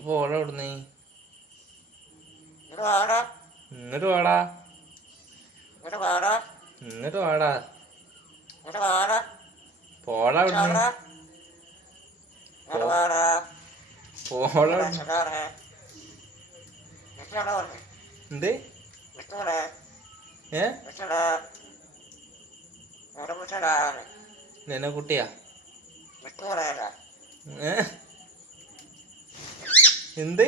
പോടാ ഇവിടുന്ന്. ഇങ്ങോട്ട് വാടാ. ഇങ്ങോട്ട് വാടാ. ഇങ്ങോട്ട് വാടാ. ഇങ്ങോട്ട് വാടാ. ഇങ്ങോട്ട് വാടാ. പോടാ ഇവിടുന്ന്. ഇങ്ങോട്ട് വാടാ. പോടാ ഇവിടുന്ന്. എന്ത്? ഏ നിന്നെ കുട്ടിയാ? ഏ എന്ത്?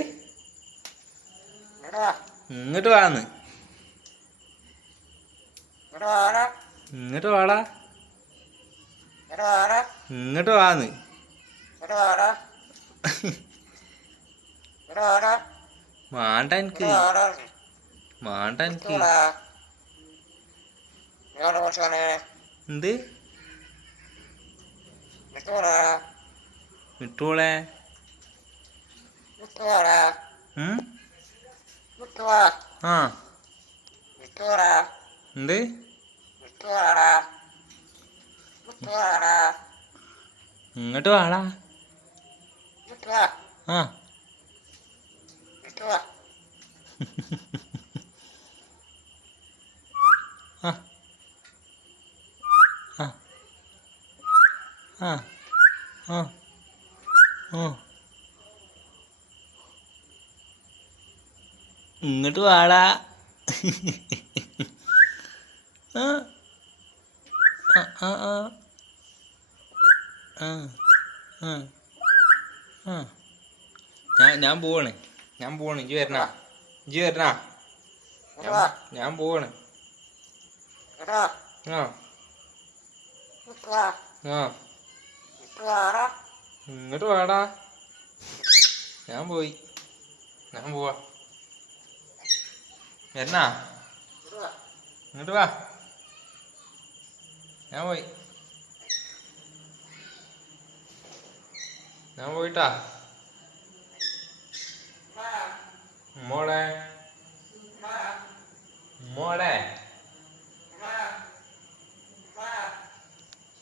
ഇങ്ങോട്ട് വാന്ന്. ഇങ്ങോട്ട് വാടാ. ഇങ്ങോട്ട് വാന്ന്. മാണ്ട എനിക്ക്. മാണ്ട എനിക്ക്. എന്ത്? വിട്ടോളെ. ആ എന്ത്? ഇങ്ങോട്ട് വാടാ. ആ ആ ആ ആ ആ ആ ഇങ്ങോട്ട് വാടാ. ആ ആ ആ ആ ആ ആ ആ ഞാൻ പോവാണ്. ഇജ്ജ് വരണ. ഞാൻ പോവാണ്. ആ ആ ഇങ്ങോട്ട് വാടാ. ഞാൻ പോവാ. വരണ. ഇങ്ങോട്ട് വാ. ഞാൻ പോയിട്ടാ മോളെ.